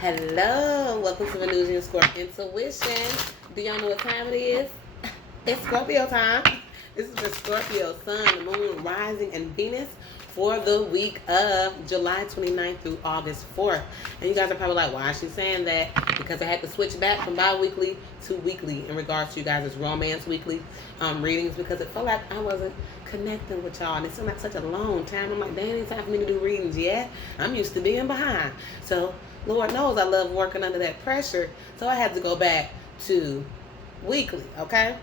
Hello, welcome to venusianscorpintuition. Do y'all know what time it is? It's Scorpio time. This is the Scorpio Sun, Moon, Rising, and Venus for the week of July 29th through August 4th. And you guys are probably like, why is she saying that? Because I had to switch back from bi-weekly to weekly in regards to you guys' romance weekly readings, because it felt like I wasn't connecting with y'all, and it seemed like such a long time. I'm like, damn, it's time for me to do readings yet. I'm used to being behind. So Lord knows I love working under that pressure, so I had to go back to weekly, okay?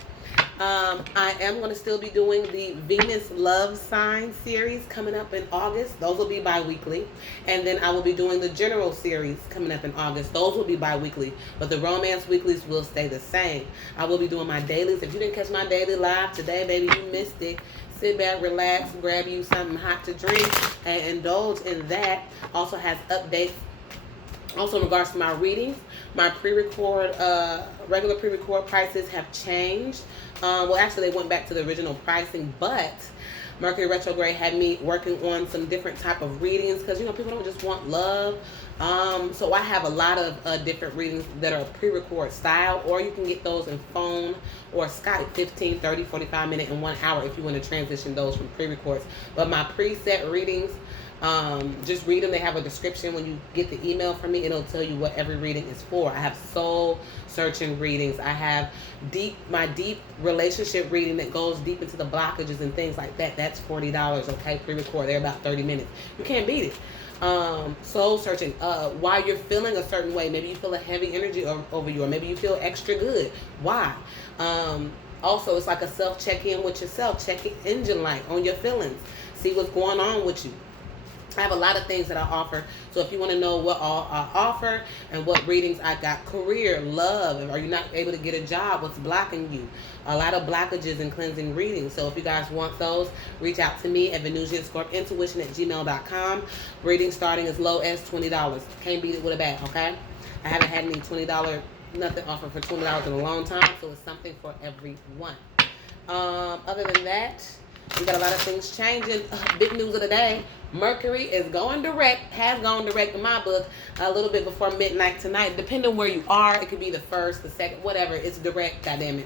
I am going to still be doing the Venus Love Sign series coming up in August. Those will be bi-weekly. And then I will be doing the General series coming up in August. Those will be bi-weekly. But the Romance weeklies will stay the same. I will be doing my dailies. If you didn't catch my daily live today, baby, you missed it. Sit back, relax, grab you something hot to drink, and indulge in that. Also has updates. Also, in regards to my readings, my regular pre-record prices have changed. Well, actually, they went back to the original pricing, but Mercury retrograde had me working on some different type of readings, because, you know, people don't just want love. So I have a lot of different readings that are pre-record style, or you can get those in phone or Skype, 15, 30, 45 minute, and 1 hour if you want to transition those from pre-records. But my preset readings, just read them. They have a description. When you get the email from me, it'll tell you what every reading is for. I have soul searching readings. I have my deep relationship reading that goes deep into the blockages and things like that. That's $40, okay, pre-record. They're about 30 minutes. You can't beat it. Soul searching, while you're feeling a certain way. Maybe you feel a heavy energy over you, or maybe you feel extra good. Why? Also, it's like a self check-in with yourself. Check engine light on your feelings. See what's going on with you. I have a lot of things that I offer. So if you want to know what all I offer and what readings I got, career, love, are you not able to get a job? What's blocking you? A lot of blockages and cleansing readings. So if you guys want those, reach out to me at venusianscorpintuition@gmail.com. Readings starting as low as $20. Can't beat it with a bag, okay? I haven't had any $20, nothing offered for $20 in a long time, so it's something for everyone. Other than that, we got a lot of things changing. Big news of the day. Mercury is going direct, has gone direct in my book a little bit before midnight tonight. Depending on where you are, it could be the first, the second, whatever. It's direct, goddammit.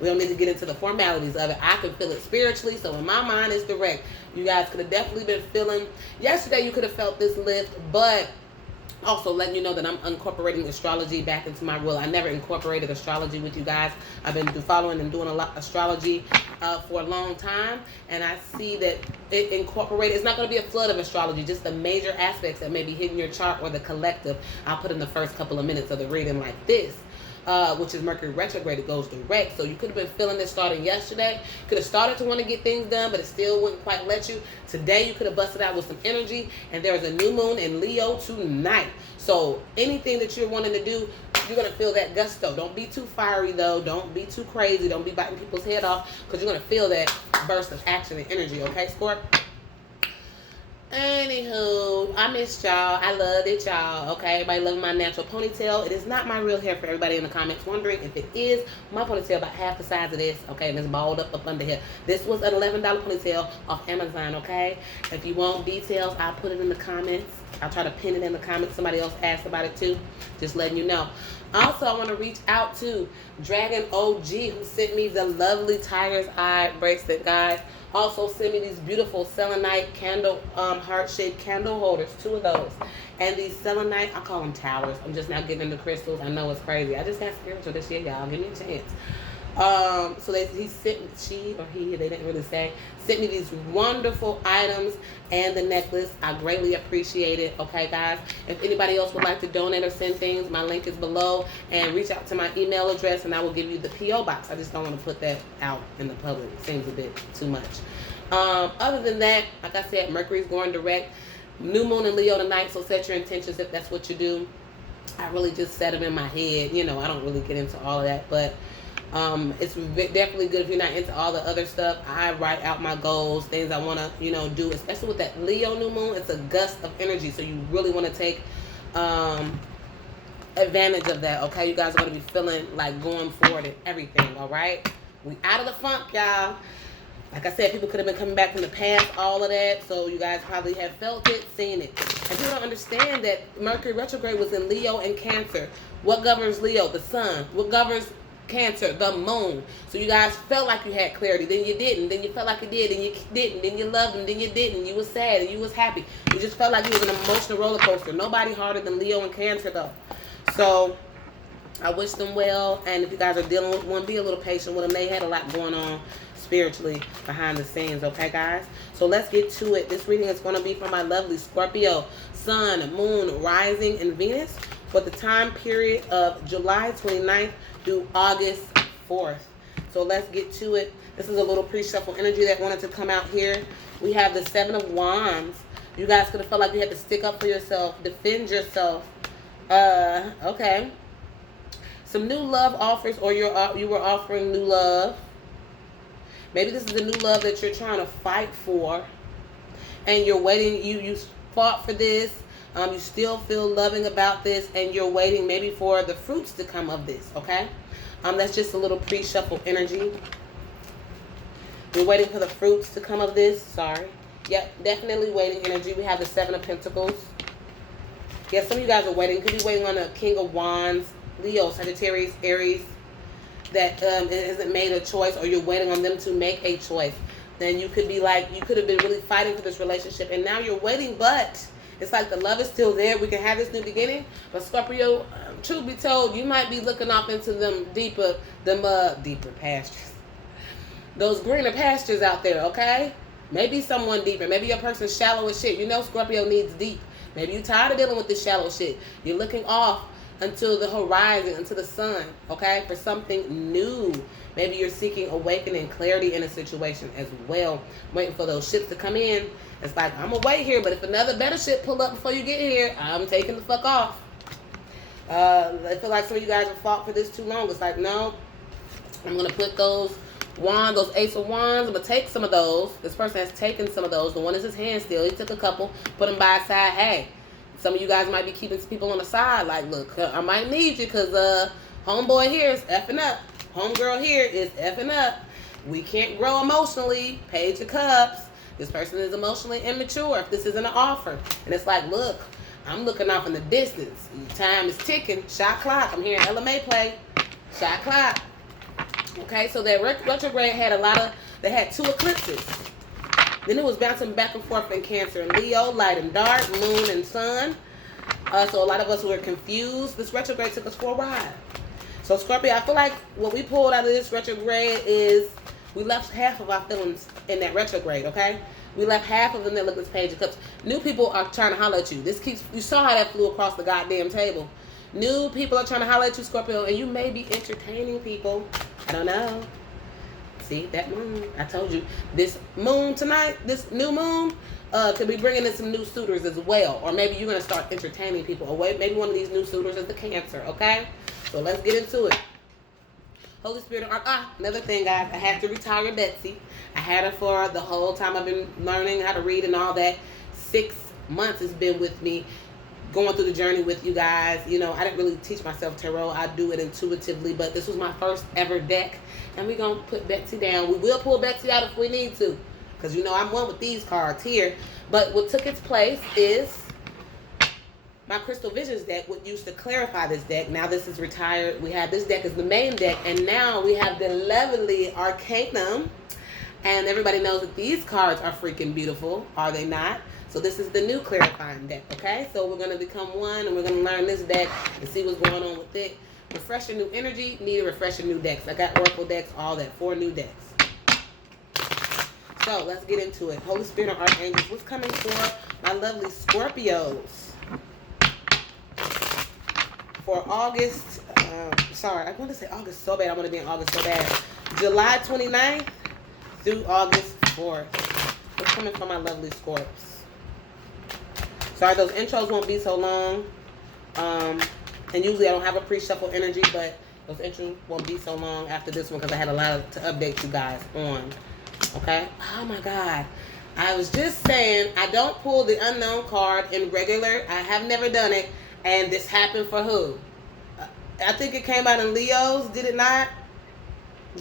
We don't need to get into the formalities of it. I can feel it spiritually, so in my mind, it's direct. You guys could have definitely been feeling, yesterday you could have felt this lift, but also letting you know that I'm incorporating astrology back into my role. I never incorporated astrology with you guys. I've been following and doing a lot of astrology for a long time, and I see that it incorporated. It's not going to be a flood of astrology, just the major aspects that may be hitting your chart or the collective. I'll put in the first couple of minutes of the reading like this. Which is Mercury retrograde. It goes direct. So you could have been feeling this starting yesterday. Could have started to want to get things done, but it still wouldn't quite let you. Today you could have busted out with some energy, and there's a new moon in Leo tonight. So anything that you're wanting to do, you're going to feel that gusto. Don't be too fiery, though. Don't be too crazy. Don't be biting people's head off, because you're going to feel that burst of action and energy, okay, Scorp? Anywho, I missed y'all. I loved it, y'all. Okay, everybody loving my natural ponytail. It is not my real hair, for everybody in the comments wondering. If it is, my ponytail about half the size of this. Okay, and it's balled up under here. This was an $11 ponytail off Amazon, okay? If you want details, I'll put it in the comments. I'll try to pin it in the comments. Somebody else asked about it too. Just letting you know. Also, I want to reach out to Dragon OG, who sent me the lovely Tiger's Eye bracelet, guys. Also send me these beautiful selenite candle, heart-shaped candle holders, 2 of those. And these selenite, I call them towers. I'm just now getting into crystals. I know it's crazy. I just got spiritual this year, y'all. Give me a chance. So he sent, they didn't really say, sent me these wonderful items and the necklace. I greatly appreciate it. Okay, guys. If anybody else would like to donate or send things, my link is below, and reach out to my email address, and I will give you the P.O. box. I just don't want to put that out in the public. It seems a bit too much. Other than that, like I said, Mercury's going direct. New moon in Leo tonight, so set your intentions if that's what you do. I really just set them in my head. You know, I don't really get into all of that, but it's definitely good if you're not into all the other stuff. I write out my goals, things I want to, you know, do, especially with that Leo new moon. It's a gust of energy, so you really want to take advantage of that, okay? You guys are going to be feeling like going forward and everything, all right? We out of the funk, y'all. Like I said, people could have been coming back from the past, all of that, so you guys probably have felt it, seen it. And people don't understand that Mercury retrograde was in Leo and Cancer. What governs Leo? The sun. What governs Cancer? The moon. So you guys felt like you had clarity, then you didn't. Then you felt like you did, and you didn't. Then you loved them, then you didn't. You was sad, and you was happy. You just felt like you was an emotional roller coaster. Nobody harder than Leo and Cancer, though. So I wish them well. And if you guys are dealing with one, be a little patient with them. They had a lot going on spiritually behind the scenes, okay, guys? So let's get to it. This reading is going to be for my lovely Scorpio, Sun, Moon, Rising, and Venus for the time period of July 29th through August 4th. So let's get to it. This is a little pre-shuffle energy that wanted to come out here. We have the Seven of Wands. You guys could have felt like you had to stick up for yourself, defend yourself. Okay. Some new love offers, or you were offering new love. Maybe this is a new love that you're trying to fight for, and you're waiting. You fought for this. You still feel loving about this, and you're waiting maybe for the fruits to come of this, okay? That's just a little pre-shuffle energy. You're waiting for the fruits to come of this. Sorry. Yep, definitely waiting energy. We have the Seven of Pentacles. Yes, some of you guys are waiting. Could be waiting on a King of Wands, Leo, Sagittarius, Aries, that hasn't made a choice, or you're waiting on them to make a choice. Then you could be like, you could have been really fighting for this relationship, and now you're waiting, but it's like the love is still there. We can have this new beginning. But Scorpio, truth be told, you might be looking off into them deeper pastures. Those greener pastures out there, okay? Maybe someone deeper. Maybe your person's shallow as shit. You know Scorpio needs deep. Maybe you're tired of dealing with this shallow shit. You're looking off until the horizon, until the sun, okay, for something new. Maybe you're seeking awakening, clarity in a situation as well, waiting for those ships to come in. It's like, I'm gonna wait here, but if another better ship pull up before you get here, I'm taking the fuck off. I feel like some of you guys have fought for this too long. It's like, no, I'm gonna put those wands, those Ace of Wands, I'm gonna take some of those. This person has taken some of those. The one is his hand still. He took a couple, put them by his side. Hey, some of you guys might be keeping some people on the side. Like, look, I might need you because homeboy here is effing up. Homegirl here is effing up. We can't grow emotionally. Page of Cups. This person is emotionally immature if this isn't an offer. And it's like, look, I'm looking off in the distance. Time is ticking. Shot clock. I'm hearing LMA play. Shot clock. Okay, so that retrograde had they had two eclipses. Then it was bouncing back and forth in Cancer and Leo, light and dark, moon and sun. So a lot of us were confused. This retrograde took us for a ride. So Scorpio, I feel like what we pulled out of this retrograde is we left half of our feelings in that retrograde, okay? We left half of them that look at this Page of Cups. New people are trying to holler at you. You saw how that flew across the goddamn table. New people are trying to holler at you, Scorpio, and you may be entertaining people. I don't know. See, that moon. I told you. This moon tonight, this new moon, could be bringing in some new suitors as well. Or maybe you're going to start entertaining people. Or maybe one of these new suitors is the Cancer, okay? So let's get into it. Holy Spirit, another thing, guys. I had to retire Betsy. I had her for the whole time I've been learning how to read and all that. 6 months has been with me, going through the journey with you guys. You know, I didn't really teach myself tarot. I do it intuitively, but this was my first ever deck, and we're going to put Betsy down. We will pull Betsy out if we need to, because, you know, I'm one with these cards here. But what took its place is my Crystal Visions deck, what used to clarify this deck. Now this is retired. We have this deck as the main deck, and now we have the lovely Arcanum. And everybody knows that these cards are freaking beautiful, are they not? So this is the new clarifying deck, okay? So we're going to become one, and we're going to learn this deck and see what's going on with it. Refresh your new energy, need a refresh your new decks. I got Oracle decks, all that, 4 new decks. So let's get into it. Holy Spirit and Archangels, what's coming for my lovely Scorpios? For August, I want to say August so bad. I want to be in August so bad. July 29th through August 4th. What's coming for my lovely Scorps? Sorry, those intros won't be so long. And usually I don't have a pre-shuffle energy, but those intros won't be so long after this one because I had a lot to update you guys on. Okay? Oh my God. I was just saying, I don't pull the unknown card in regular. I have never done it. And this happened for who? I think it came out in Leos, did it not?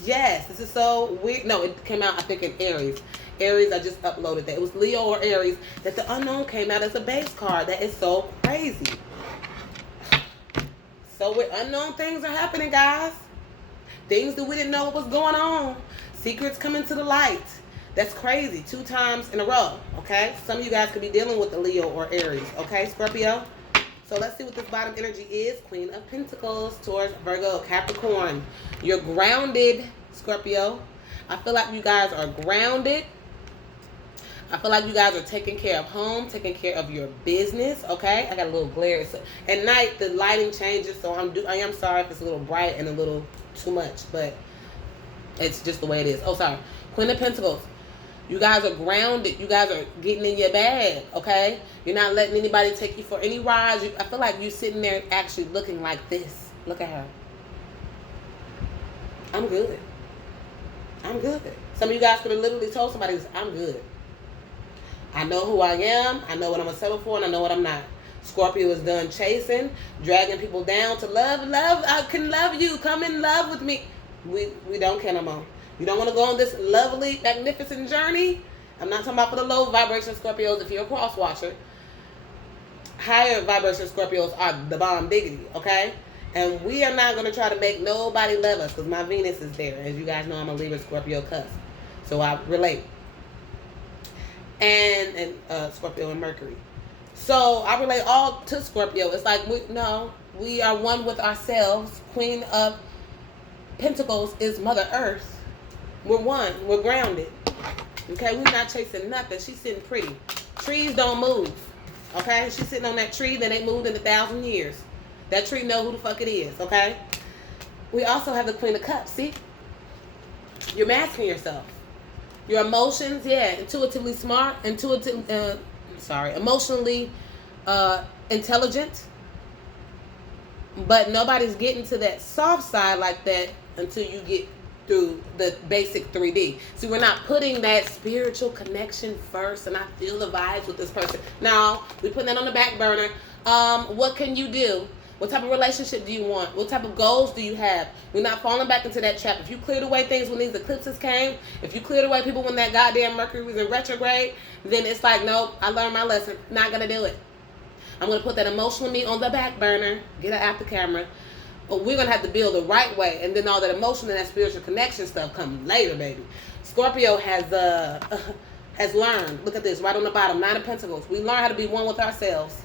Yes, this is so weird. No, it came out, I think, in Aries. Aries, I just uploaded that. It was Leo or Aries that the unknown came out as a base card. That is so crazy. So with unknown things are happening, guys. Things that we didn't know what was going on. Secrets coming to the light. That's crazy. 2 times in a row, okay? Some of you guys could be dealing with the Leo or Aries, okay, Scorpio? So let's see what this bottom energy is. Queen of Pentacles, Taurus, Virgo, Capricorn. You're grounded, Scorpio. I feel like you guys are grounded. I feel like you guys are taking care of home, taking care of your business, okay? I got a little glare. So, at night, the lighting changes, so I am sorry if it's a little bright and a little too much, but it's just the way it is. Oh, sorry. Queen of Pentacles. You guys are grounded. You guys are getting in your bag, okay? You're not letting anybody take you for any rides. I feel like you're sitting there actually looking like this. Look at her. I'm good. I'm good. Some of you guys could have literally told somebody, I'm good. I know who I am. I know what I'm going to settle for, and I know what I'm not. Scorpio is done chasing, dragging people down to love. I can love you. Come in love with me. We don't care no more. You don't want to go on this lovely, magnificent journey. I'm not talking about for the low vibration Scorpios. If you're a cross watcher, higher vibration Scorpios are the bomb diggity, okay? And we are not going to try to make nobody love us because my Venus is there. As you guys know, I'm a Libra Scorpio cusp. So I relate. And Scorpio and Mercury. So I relate all to Scorpio. It's like, we are one with ourselves. Queen of Pentacles is Mother Earth. We're one. We're grounded. Okay? We're not chasing nothing. She's sitting pretty. Trees don't move. Okay? She's sitting on that tree that ain't moved in 1,000 years. That tree know who the fuck it is. Okay? We also have the Queen of Cups. See? You're masking yourself. Your emotions, intuitively smart, emotionally intelligent. But nobody's getting to that soft side like that until you get through the basic 3D. See, we're not putting that spiritual connection first, and I feel the vibes with this person. No, we're putting that on the back burner. What can you do? What type of relationship do you want? What type of goals do you have? We're not falling back into that trap. If you cleared away things when these eclipses came, if you cleared away people when that goddamn Mercury was in retrograde, then it's like, nope, I learned my lesson. Not going to do it. I'm going to put that emotional me on the back burner. Get it out the camera. But we're going to have to build the right way. And then all that emotion and that spiritual connection stuff comes later, baby. Scorpio has learned. Look at this, right on the bottom, 9 of Pentacles. We learn how to be one with ourselves.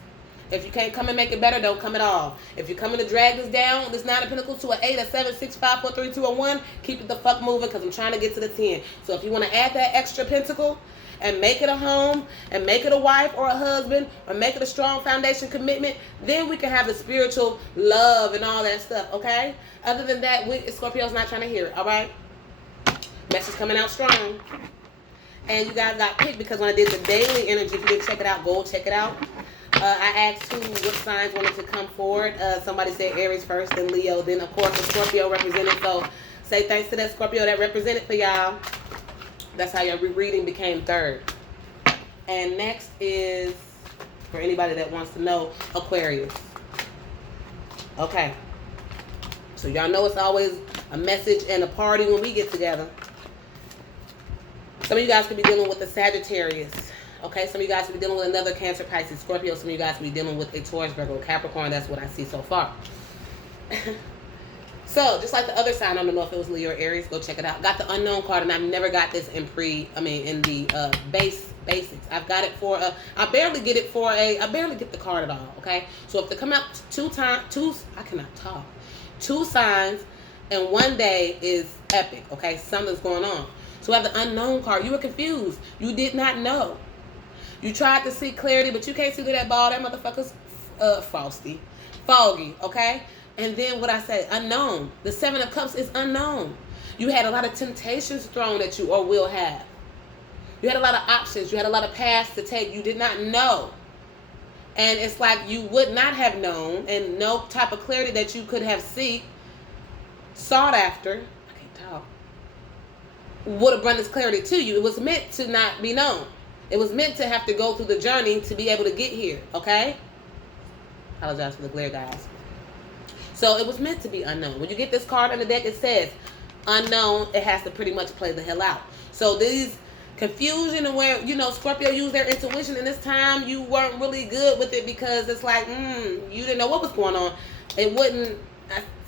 If you can't come and make it better, don't come at all. If you're coming to drag this down, this 9 of Pentacles to an 8, a 7, 6, 5, 4, 3, 2, or 1, keep it the fuck moving because I'm trying to get to the 10. So if you want to add that extra pentacle and make it a home and make it a wife or a husband or make it a strong foundation commitment, then we can have the spiritual love and all that stuff, okay? Other than that, Scorpio's not trying to hear it, all right? Message coming out strong. And you guys got picked because when I did the daily energy, if you didn't check it out, go check it out. I asked what signs wanted to come forward. Somebody said Aries first, then Leo, then of course the Scorpio represented. So say thanks to that Scorpio that represented for y'all. That's how your reading became third. And next is, for anybody that wants to know, Aquarius. Okay. So y'all know it's always a message and a party when we get together. Some of you guys could be dealing with a Sagittarius. Okay, some of you guys will be dealing with another Cancer, Pisces, Scorpio. Some of you guys will be dealing with a Taurus, Virgo, Capricorn. That's what I see so far. So, just like the other sign, I don't know if it was Leo or Aries. Go check it out. Got the unknown card, and I've never got this in the basics. I've got it for I barely get the card at all. Okay, so if they come out I cannot talk. 2 signs in one day is epic. Okay, something's going on. So we have the unknown card. You were confused. You did not know. You tried to see clarity, but you can't see through that ball. That motherfucker's foggy, okay? And then what I say, unknown. The 7 of Cups is unknown. You had a lot of temptations thrown at you or will have. You had a lot of options. You had a lot of paths to take. You did not know. And it's like you would not have known, and no type of clarity that you could have sought after. I can't talk. Would have brought this clarity to you. It was meant to not be known. It was meant to have to go through the journey to be able to get here, okay? Apologize for the glare, guys. So it was meant to be unknown. When you get this card on the deck, it says unknown. It has to pretty much play the hell out. So these confusion, and where, you know, Scorpio used their intuition, and this time you weren't really good with it because it's like, you didn't know what was going on. It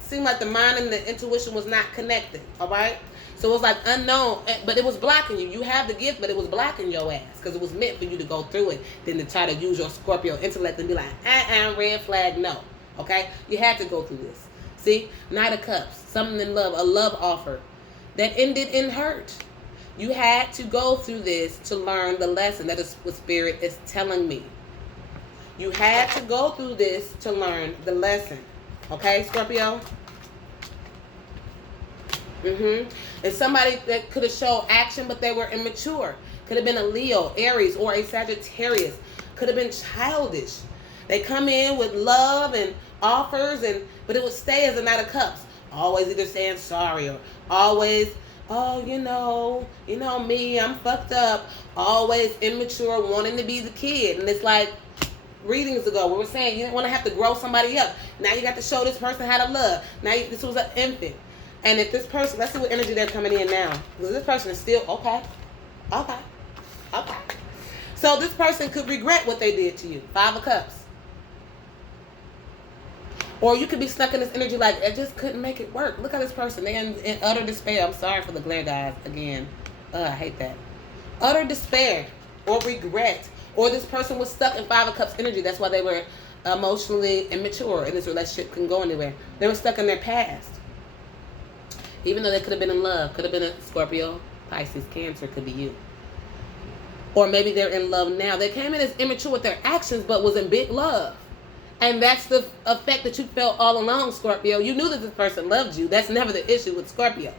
seemed like the mind and the intuition was not connected, all right? So it was like unknown, but it was blocking you. You have the gift, but it was blocking your ass because it was meant for you to go through it, then to try to use your Scorpio intellect and be like, red flag, no. Okay? You had to go through this. See? Knight of Cups, something in love, a love offer that ended in hurt. You had to go through this to learn the lesson. That is what Spirit is telling me. You had to go through this to learn the lesson. Okay, Scorpio? And somebody that could have showed action, but they were immature. Could have been a Leo, Aries, or a Sagittarius. Could have been childish. They come in with love and offers, but it would stay as a Knight of Cups. Always either saying sorry, or always, oh, you know me, I'm fucked up. Always immature, wanting to be the kid. And it's like readings ago, we were saying you didn't want to have to grow somebody up. Now you got to show this person how to love. Now this was an infant. And if this person, let's see what energy they're coming in now. Because this person is still, okay. So this person could regret what they did to you. 5 of Cups. Or you could be stuck in this energy like, I just couldn't make it work. Look at this person. They're in utter despair. I'm sorry for the glare, guys. Again. I hate that. Utter despair or regret. Or this person was stuck in 5 of Cups energy. That's why they were emotionally immature and this relationship couldn't go anywhere. They were stuck in their past. Even though they could have been in love. Could have been a Scorpio, Pisces, Cancer. Could be you. Or maybe they're in love now. They came in as immature with their actions, but was in big love. And that's the effect that you felt all along, Scorpio. You knew that this person loved you. That's never the issue with Scorpio.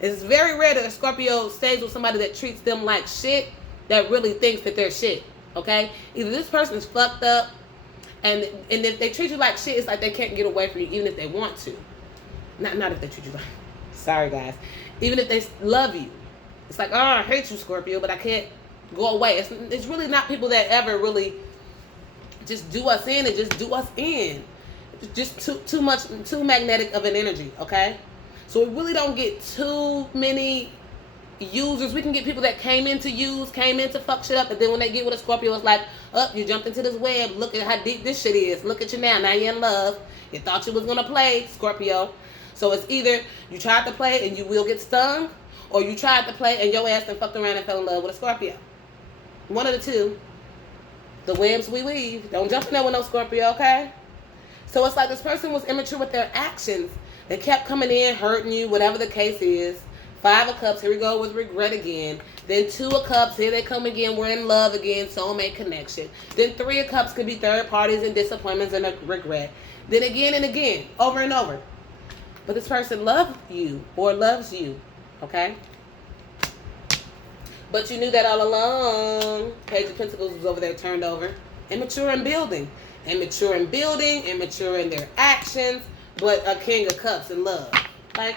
It's very rare that a Scorpio stays with somebody that treats them like shit, that really thinks that they're shit. Okay? Either this person is fucked up, and if they treat you like shit, it's like they can't get away from you even if they want to. Not if they treat you like... Sorry, guys. Even if they love you. It's like, oh, I hate you, Scorpio, but I can't go away. It's really not people that ever really just do us in and just do us in. It's just too magnetic of an energy, okay? So we really don't get too many users. We can get people that came in to fuck shit up, and then when they get with a Scorpio, it's like, you jumped into this web. Look at how deep this shit is. Look at you now. Now you're in love. You thought you was going to play, Scorpio. So it's either you tried to play and you will get stung, or you tried to play and your ass then fucked around and fell in love with a Scorpio. One of the two. The webs we weave. Don't jump in there with no Scorpio, okay? So it's like this person was immature with their actions. They kept coming in, hurting you, whatever the case is. 5 of Cups, here we go with regret again. Then 2 of Cups, here they come again. We're in love again, soulmate connection. Then 3 of Cups could be third parties and disappointments and a regret. Then again and again, over and over. But this person loved you or loves you, okay? But you knew that all along. Page of Pentacles was over there turned over. Immature in building. Immature in building, immature in their actions, but a King of Cups in love. Like,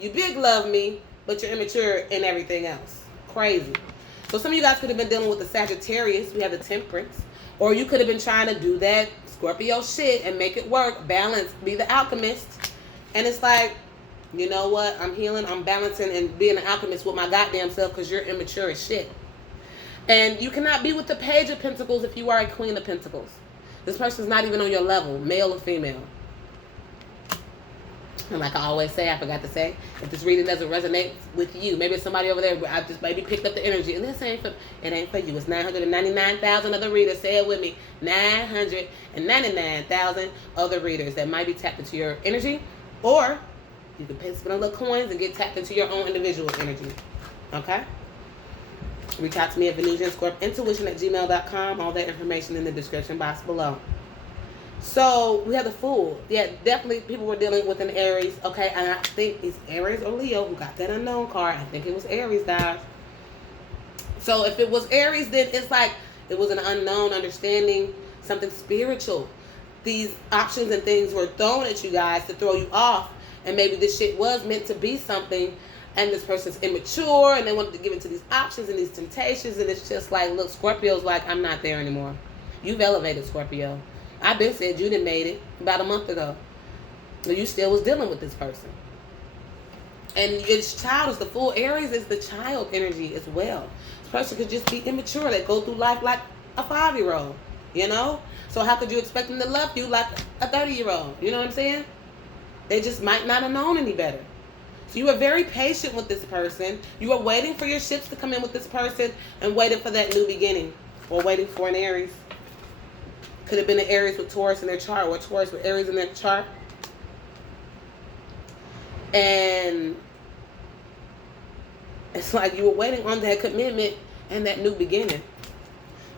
you big love me, but you're immature in everything else. Crazy. So some of you guys could have been dealing with the Sagittarius. We have the Temperance. Or you could have been trying to do that Scorpio shit and make it work. Balance. Be the alchemist. And it's like, you know what? I'm healing. I'm balancing and being an alchemist with my goddamn self because you're immature as shit. And you cannot be with the Page of Pentacles if you are a Queen of Pentacles. This person's not even on your level, male or female. And like I always say, I forgot to say, if this reading doesn't resonate with you, maybe it's somebody over there, I just maybe picked up the energy, and this ain't for, it ain't for you. It's 999,000 other readers. Say it with me. 999,000 other readers that might be tapped into your energy, or you can spend a little coins and get tapped into your own individual energy. Okay? Reach out to me at venusianscorpintuition@gmail.com. All that information in the description box below. So we have the Fool. Yeah, definitely people were dealing with an Aries. Okay, and I think it's Aries or Leo who got that unknown card. I think it was Aries, guys. So if it was Aries, then it's like it was an unknown understanding, something spiritual. These options and things were thrown at you guys to throw you off. And maybe this shit was meant to be something, and this person's immature, and they wanted to give into these options and these temptations, and it's just like, look, Scorpio's like, I'm not there anymore. You've elevated, Scorpio. I've been said you done made it about a month ago. But you still was dealing with this person. And your child is the full. Aries is the child energy as well. This person could just be immature. They go through life like a 5-year-old, you know? So how could you expect them to love you like a 30-year-old? You know what I'm saying? They just might not have known any better. So you were very patient with this person. You were waiting for your ships to come in with this person and waiting for that new beginning. Or waiting for an Aries. Could have been an Aries with Taurus in their chart, or Taurus with Aries in their chart. And it's like you were waiting on that commitment and that new beginning.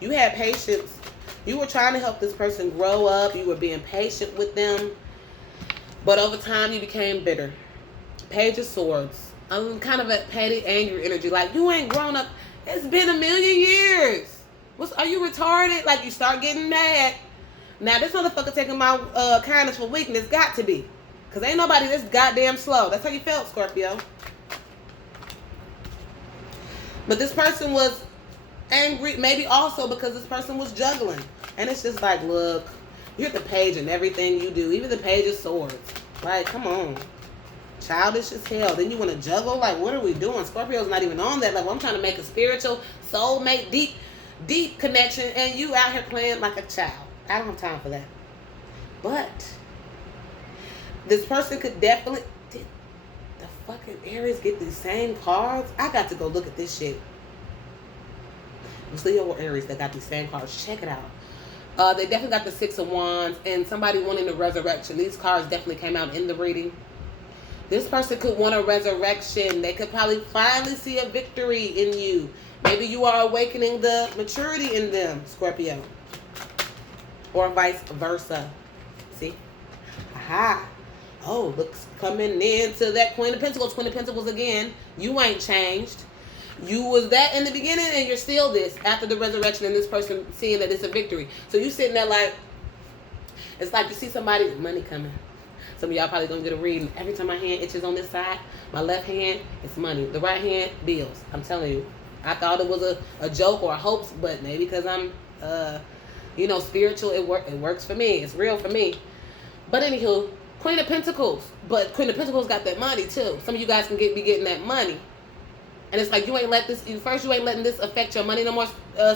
You had patience. You were trying to help this person grow up. You were being patient with them. But over time, you became bitter. Page of Swords. I'm kind of a petty, angry energy. Like, you ain't grown up. It's been 1,000,000 years. Are you retarded? Like, you start getting mad. Now, this motherfucker taking my kindness for weakness. Got to be. Because ain't nobody this goddamn slow. That's how you felt, Scorpio. But this person was angry. Maybe also because this person was juggling. And it's just like, look. You get the page in everything you do. Even the Page of Swords. Like, come on. Childish as hell. Then you want to juggle? Like, what are we doing? Scorpio's not even on that. Like, well, I'm trying to make a spiritual, soulmate, deep connection, and you out here playing like a child. I don't have time for that. But this person could definitely... Did the fucking Aries get these same cards? I got to go look at this shit. It's Leo or Aries that got these same cards. Check it out. They definitely got the Six of Wands and somebody wanting the resurrection. These cards definitely came out in the reading. This person could want a resurrection. They could probably finally see a victory in you. Maybe you are awakening the maturity in them, Scorpio. Or vice versa. See? Aha. Oh, looks coming into that Queen of Pentacles. Queen of Pentacles again. You ain't changed. You was that in the beginning and you're still this after the resurrection and this person seeing that it's a victory. So you sitting there like, it's like you see somebody, money coming. Some of y'all probably going to get a reading. Every time my hand itches on this side, my left hand, it's money. The right hand, bills. I'm telling you. I thought it was a joke or a hoax, but maybe because I'm, spiritual, it works for me. It's real for me. But anywho, Queen of Pentacles. But Queen of Pentacles got that money too. Some of you guys can be getting that money. And it's like you ain't letting this affect your money no more.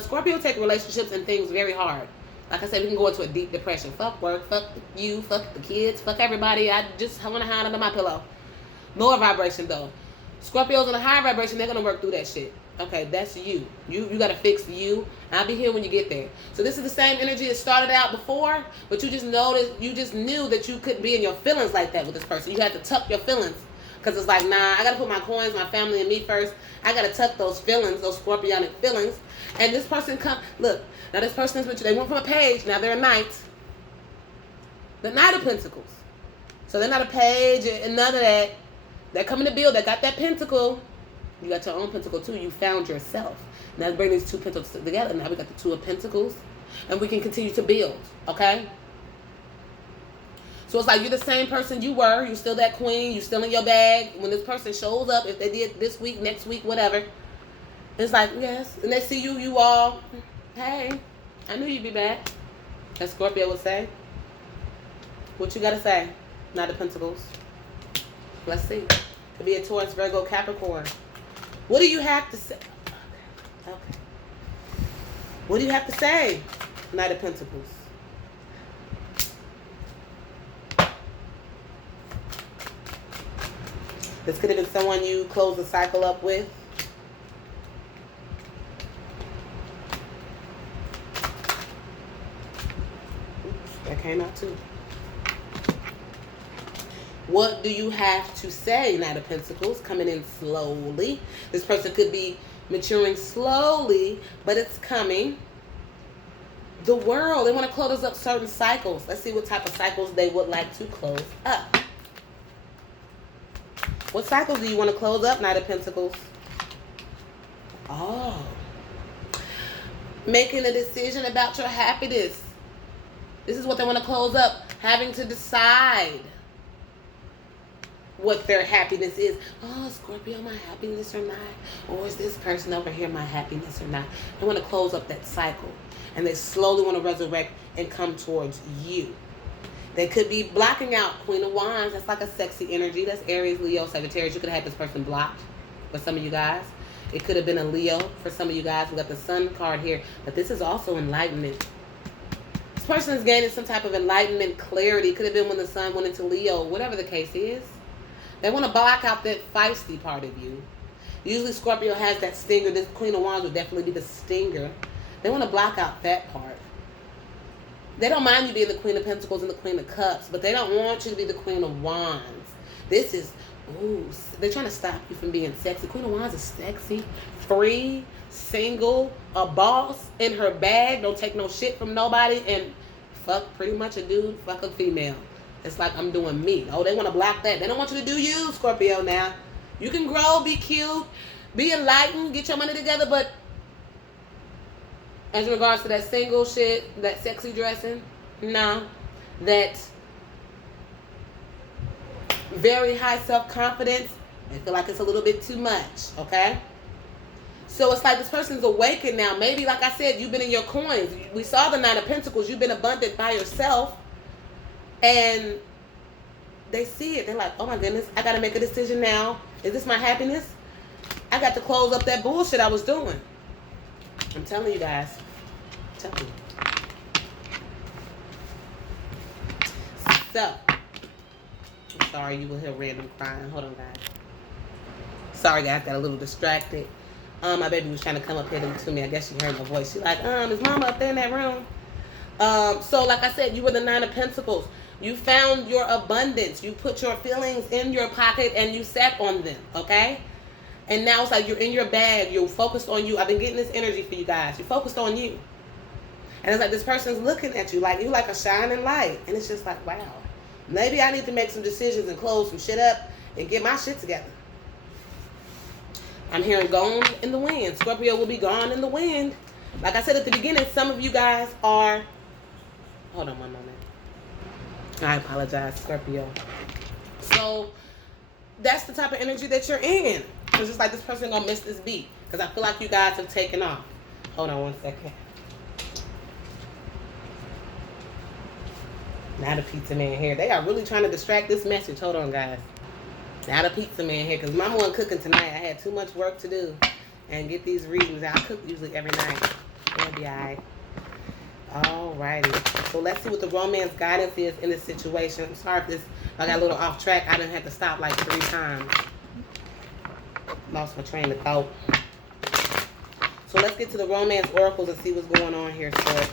Scorpio take relationships and things very hard. Like I said, we can go into a deep depression. Fuck work, fuck you, fuck the kids, fuck everybody. I just want to hide under my pillow. Lower vibration though. Scorpios in a high vibration, they're gonna work through that shit. Okay, that's you. You gotta fix you. I'll be here when you get there. So this is the same energy that started out before, but you just knew that you couldn't be in your feelings like that with this person. You had to tuck your feelings. Because it's like, nah, I got to put my coins, my family, and me first. I got to tuck those feelings, those scorpionic feelings. And this person look, now this person is with you. They went from a page, now they're a knight. The Knight of Pentacles. So they're not a page and none of that. They're coming to build. They got that pentacle. You got your own pentacle too. You found yourself. Now bring these two pentacles together. Now we got the Two of Pentacles. And we can continue to build, okay? So it's like you're the same person you were. You're still that queen. You're still in your bag. When this person shows up, if they did this week, next week, whatever, it's like, yes. And they see you all, hey, I knew you'd be back. As Scorpio would say. What you got to say? Knight of Pentacles. Let's see. Could be a Taurus, Virgo, Capricorn. What do you have to say? Okay. What do you have to say? Knight of Pentacles. This could have been someone you closed the cycle up with. Oops, that came out too. What do you have to say, Knight of Pentacles? Coming in slowly. This person could be maturing slowly, but it's coming. The World. They want to close up certain cycles. Let's see what type of cycles they would like to close up. What cycles do you want to close up, Knight of Pentacles? Oh. Making a decision about your happiness. This is what they want to close up. Having to decide what their happiness is. Oh, Scorpio, my happiness or not? Or is this person over here my happiness or not? They want to close up that cycle. And they slowly want to resurrect and come towards you. They could be blocking out Queen of Wands. That's like a sexy energy. That's Aries, Leo, Sagittarius. You could have had this person blocked for some of you guys. It could have been a Leo for some of you guys. We got the Sun card here. But this is also enlightenment. This person is gaining some type of enlightenment, clarity. It could have been when the Sun went into Leo. Whatever the case is. They want to block out that feisty part of you. Usually Scorpio has that stinger. This Queen of Wands would definitely be the stinger. They want to block out that part. They don't mind you being the Queen of Pentacles and the Queen of Cups, but they don't want you to be the Queen of Wands. This is, ooh, they're trying to stop you from being sexy. Queen of Wands is sexy, free, single, a boss, in her bag, don't take no shit from nobody, and fuck pretty much a dude, fuck a female. It's like, I'm doing me. Oh, they want to block that. They don't want you to do you, Scorpio, now. You can grow, be cute, be enlightened, get your money together, but as in regards to that single shit, that sexy dressing, no. That very high self-confidence, I feel like it's a little bit too much, okay? So it's like this person's awakened now. Maybe, like I said, you've been in your coins. We saw the Nine of Pentacles. You've been abundant by yourself. And they see it. They're like, oh my goodness, I got to make a decision now. Is this my happiness? I got to close up that bullshit I was doing. I'm telling you guys. I'm telling you. So, I'm sorry you will hear random crying. Hold on, guys. Sorry, guys. Got a little distracted. My baby was trying to come up here to me. I guess she heard my voice. She's like, is Mama up there in that room? So, like I said, you were the Nine of Pentacles. You found your abundance. You put your feelings in your pocket and you sat on them, okay? And now it's like you're in your bag. You're focused on you. I've been getting this energy for you guys. You're focused on you. And it's like this person's looking at you like you like a shining light. And it's just like, wow. Maybe I need to make some decisions and close some shit up and get my shit together. I'm hearing gone in the wind. Scorpio will be gone in the wind. Like I said at the beginning, some of you guys are... Hold on one moment. I apologize, Scorpio. So, that's the type of energy that you're in. It's just like this person gonna miss this beat. Because I feel like you guys have taken off. Hold on one second. Now the pizza man here. They are really trying to distract this message. Hold on, guys. Now the pizza man here. Because Mama wasn't cooking tonight. I had too much work to do. And get these readings out. I cook usually every night. It'll be alright. Alrighty. So let's see what the romance guidance is in this situation. I'm sorry if I got a little off track. I didn't have to stop like 3 times. Lost my train of thought. So let's get to the romance oracles and see what's going on here. So,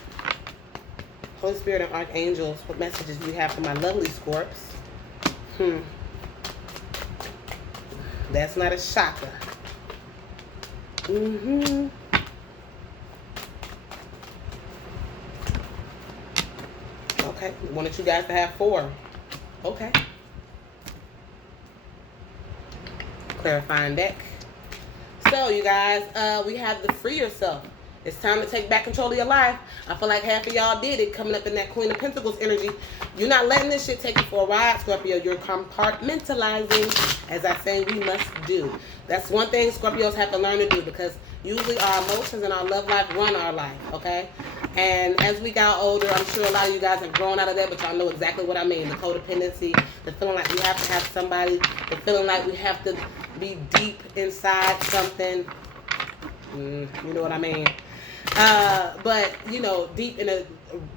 Holy Spirit and Archangels, what messages do you have for my lovely Scorps? That's not a shocker. Okay, we wanted you guys to have 4. Okay. Clarifying deck. So, you guys, we have the free yourself. It's time to take back control of your life. I feel like half of y'all did it coming up in that Queen of Pentacles energy. You're not letting this shit take you for a ride, Scorpio. You're compartmentalizing, as I say we must do. That's one thing Scorpios have to learn to do, because usually our emotions and our love life run our life, okay? And as we got older, I'm sure a lot of you guys have grown out of that, but y'all know exactly what I mean. The codependency, the feeling like we have to have somebody, the feeling like we have to be deep inside something. You know what I mean? But, you know, deep in a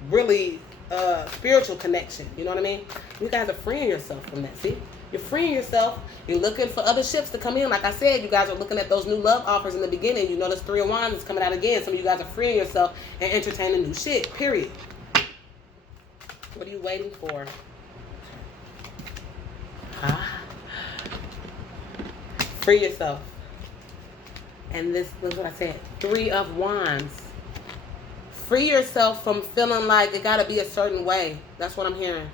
really spiritual connection. You know what I mean? You guys are freeing yourself from that, see? You're freeing yourself. You're looking for other ships to come in. Like I said, you guys are looking at those new love offers in the beginning. You notice 3 of Wands is coming out again. Some of you guys are freeing yourself and entertaining new shit, period. What are you waiting for? Free yourself. And this was what I said. 3 of Wands. Free yourself from feeling like it got to be a certain way. That's what I'm hearing.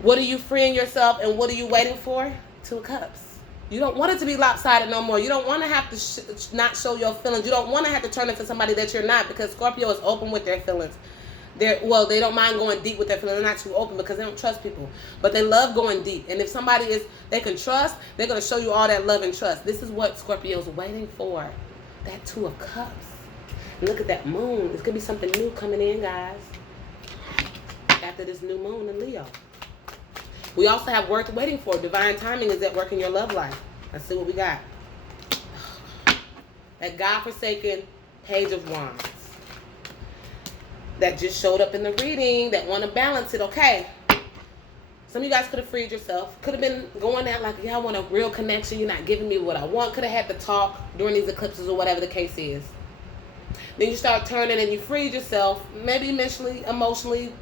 What are you freeing yourself and what are you waiting for? 2 of Cups. You don't want it to be lopsided no more. You don't want to have to not show your feelings. You don't want to have to turn into somebody that you're not, because Scorpio is open with their feelings. They don't mind going deep with their feelings. They're not too open because they don't trust people. But they love going deep. And if somebody they can trust, they're going to show you all that love and trust. This is what Scorpio's waiting for. That 2 of Cups. And look at that moon. It's going to be something new coming in, guys. after this new moon in Leo. We also have worth waiting for. Divine timing is at work in your love life. Let's see what we got. That God-forsaken Page of Wands. That just showed up in the reading. That want to balance it. Okay. Some of you guys could have freed yourself. Could have been going out like, yeah, I want a real connection. You're not giving me what I want. Could have had to talk during these eclipses or whatever the case is. Then you start turning and you freed yourself. Maybe mentally, emotionally,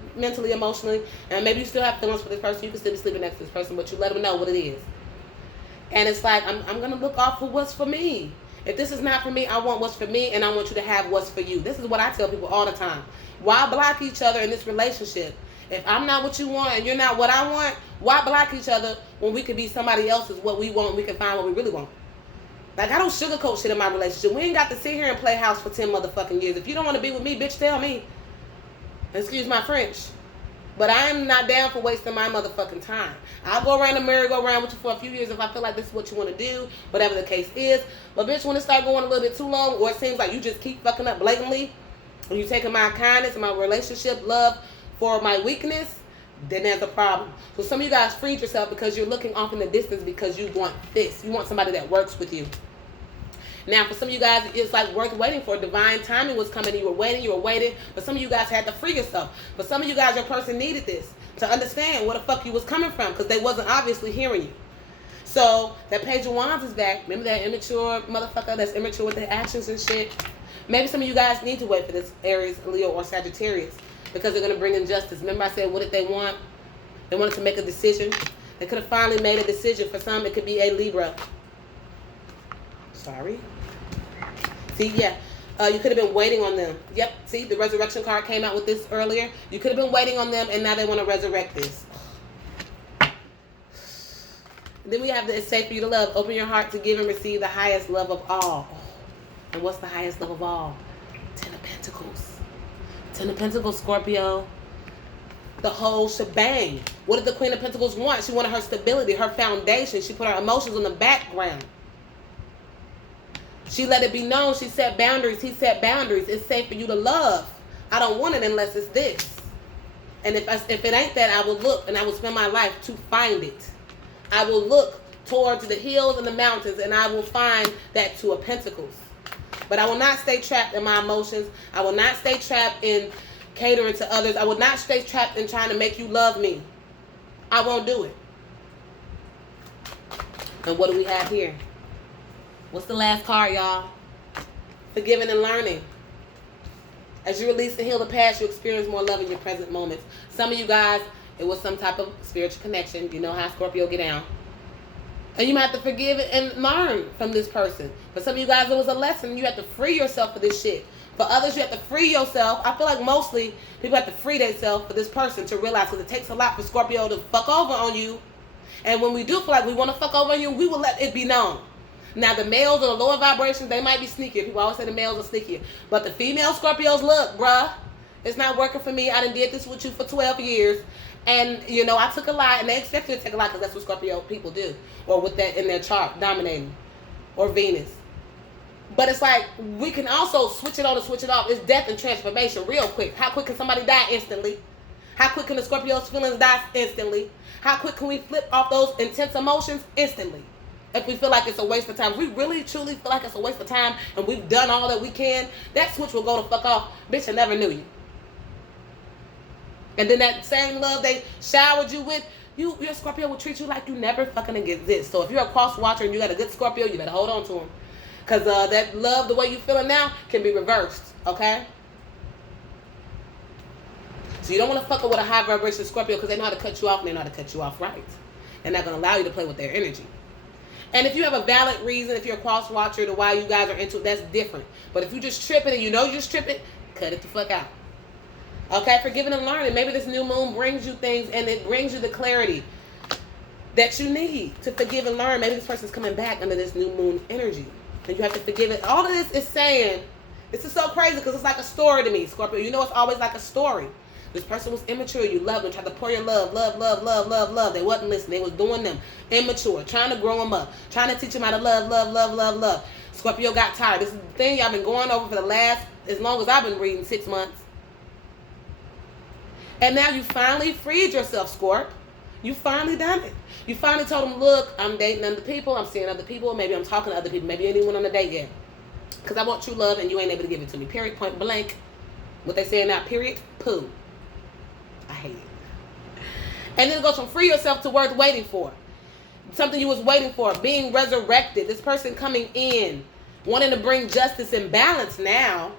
and maybe you still have feelings for this person. You can still be sleeping next to this person, but you let them know what it is. And it's like, I'm going to look off for what's for me. If this is not for me, I want what's for me, and I want you to have what's for you. This is what I tell people all the time. Why block each other in this relationship? If I'm not what you want and you're not what I want, why block each other when we could be somebody else's what we want and we can find what we really want? Like, I don't sugarcoat shit in my relationship. We ain't got to sit here and play house for 10 motherfucking years. If you don't want to be with me, bitch, tell me. Excuse my French. But I am not down for wasting my motherfucking time. I'll go around the merry-go-round with you for a few years if I feel like this is what you want to do, whatever the case is. But bitch, when it start going a little bit too long, or it seems like you just keep fucking up blatantly, and you taking my kindness and my relationship, love for my weakness, then there's a problem. So some of you guys freed yourself because you're looking off in the distance because you want this. You want somebody that works with you. Now, for some of you guys, it's like worth waiting for. Divine timing was coming. You were waiting. But some of you guys had to free yourself. But some of you guys, your person needed this to understand where the fuck you was coming from because they wasn't obviously hearing you. So that Page of Wands is back. Remember that immature motherfucker that's immature with their actions and shit? Maybe some of you guys need to wait for this Aries, Leo, or Sagittarius because they're going to bring injustice. Remember I said, what did they want? They wanted to make a decision. They could have finally made a decision. For some, it could be a Libra. Sorry. See, yeah. You could have been waiting on them. Yep. See, the resurrection card came out with this earlier. You could have been waiting on them, and now they want to resurrect this. Then we have the It's Safe for You to Love. Open your heart to give and receive the highest love of all. And what's the highest love of all? 10 of Pentacles. 10 of Pentacles, Scorpio. The whole shebang. What did the Queen of Pentacles want? She wanted her stability, her foundation. She put her emotions on the background. She let it be known. She set boundaries. He set boundaries. It's safe for you to love. I don't want it unless it's this. And if it ain't that, I will look and I will spend my life to find it. I will look towards the hills and the mountains and I will find that Two of Pentacles. But I will not stay trapped in my emotions. I will not stay trapped in catering to others. I will not stay trapped in trying to make you love me. I won't do it. And what do we have here? What's the last card, y'all? Forgiving and learning. As you release and heal the past, you experience more love in your present moments. Some of you guys, it was some type of spiritual connection. You know how Scorpio get down. And you might have to forgive and learn from this person. For some of you guys, it was a lesson. You have to free yourself for this shit. For others, you have to free yourself. I feel like mostly people have to free themselves for this person to realize, because it takes a lot for Scorpio to fuck over on you. And when we do feel like we want to fuck over on you, we will let it be known. Now, the males or the lower vibrations, they might be sneakier. People always say the males are sneakier. But the female Scorpios, look, bruh, it's not working for me. I done did this with you for 12 years. And, you know, I took a lot, and they expect you to take a lot because that's what Scorpio people do. Or with that in their chart, dominating. Or Venus. But it's like, we can also switch it on and switch it off. It's death and transformation real quick. How quick can somebody die instantly? How quick can the Scorpio's feelings die instantly? How quick can we flip off those intense emotions instantly? If we feel like it's a waste of time, if we really truly feel like it's a waste of time and we've done all that we can, that switch will go to fuck off. Bitch, I never knew you. And then that same love they showered you with, your Scorpio will treat you like you never fucking exist. So if you're a cross watcher and you got a good Scorpio, you better hold on to him. Because that love, the way you feeling now, can be reversed. Okay? So you don't want to fuck up with a high vibration Scorpio because they know how to cut you off and they know how to cut you off right. They're not going to allow you to play with their energy. And if you have a valid reason, if you're a cross watcher to why you guys are into it, that's different. But if you just tripping and you know you're just tripping, cut it the fuck out. Okay, forgiving and learning. Maybe this new moon brings you things and it brings you the clarity that you need to forgive and learn. Maybe this person's coming back under this new moon energy. And you have to forgive it. All of this is saying, this is so crazy because it's like a story to me, Scorpio. You know it's always like a story. This person was immature. You loved them. Tried to pour your love. They wasn't listening. They was doing them. Immature. Trying to grow them up. Trying to teach them how to love. Scorpio got tired. This is the thing y'all been going over for the last, as long as I've been reading, 6 months. And now you finally freed yourself, Scorp. You finally done it. You finally told them, look, I'm dating other people. I'm seeing other people. Maybe I'm talking to other people. Maybe you ain't even went on a date yet. Because I want true love and you ain't able to give it to me. Period, point blank. What they saying now, period, poo. I hate it. And then it goes from free yourself to worth waiting for. Something you was waiting for. Being resurrected. This person coming in. Wanting to bring justice and balance now.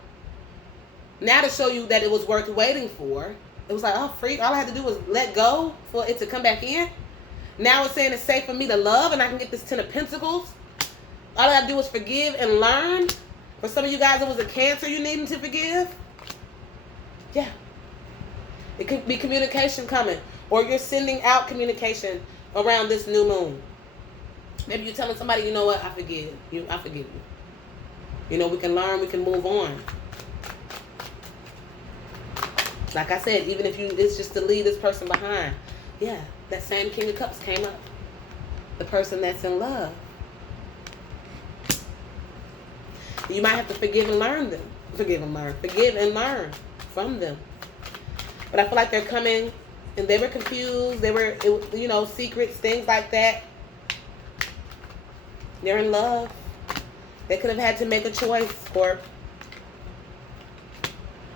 Now to show you that it was worth waiting for. It was like, oh, free. All I had to do was let go for it to come back in. Now it's saying it's safe for me to love and I can get this 10 of Pentacles. All I have to do is forgive and learn. For some of you guys, it was a Cancer you needing to forgive. Yeah. It could be communication coming. Or you're sending out communication around this new moon. Maybe you're telling somebody, you know what, I forgive you. I forgive you. You know, we can learn, we can move on. Like I said, even if it's just to leave this person behind. Yeah, that same King of Cups came up. The person that's in love. You might have to forgive and learn them. Forgive and learn from them. But I feel like they're coming and they were confused. They were, you know, secrets, things like that. They're in love. They could have had to make a choice, Scorp.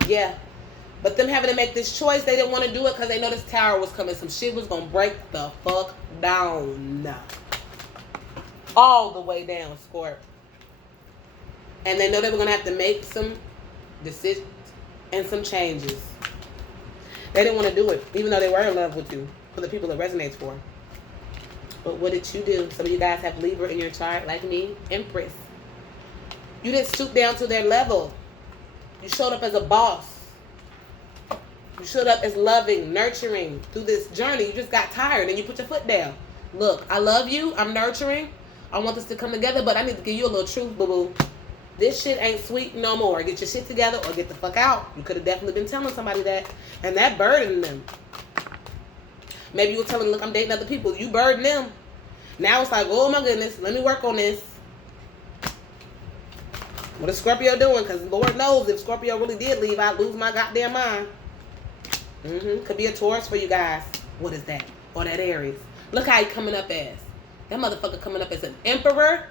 Yeah. But them having to make this choice, they didn't want to do it because they know this tower was coming. Some shit was going to break the fuck down. All the way down, Scorp. And they know they were going to have to make some decisions and some changes. They didn't want to do it, even though they were in love with you, for the people it resonates for. But what did you do? Some of you guys have Libra in your chart, like me, Empress. You didn't stoop down to their level. You showed up as a boss. You showed up as loving, nurturing through this journey. You just got tired and you put your foot down. Look, I love you. I'm nurturing. I want this to come together, but I need to give you a little truth, boo-boo. This shit ain't sweet no more. Get your shit together or get the fuck out. You could have definitely been telling somebody that. And that burdened them. Maybe you were telling them, look, I'm dating other people. You burdened them. Now it's like, oh my goodness, let me work on this. What is Scorpio doing? Because Lord knows if Scorpio really did leave, I'd lose my goddamn mind. Could be a Taurus for you guys. What is that? Or that Aries. Look how he coming up as. That motherfucker coming up as an Emperor.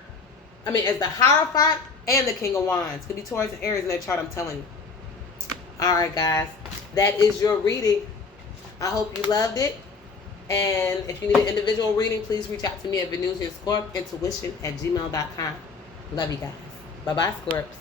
I mean, as the Hierophant and the King of Wands. Could be Taurus and Aries in their chart, I'm telling you. Alright, guys. That is your reading. I hope you loved it. And if you need an individual reading, please reach out to me at venusianscorpintuition@gmail.com. Love you guys. Bye-bye, Scorps.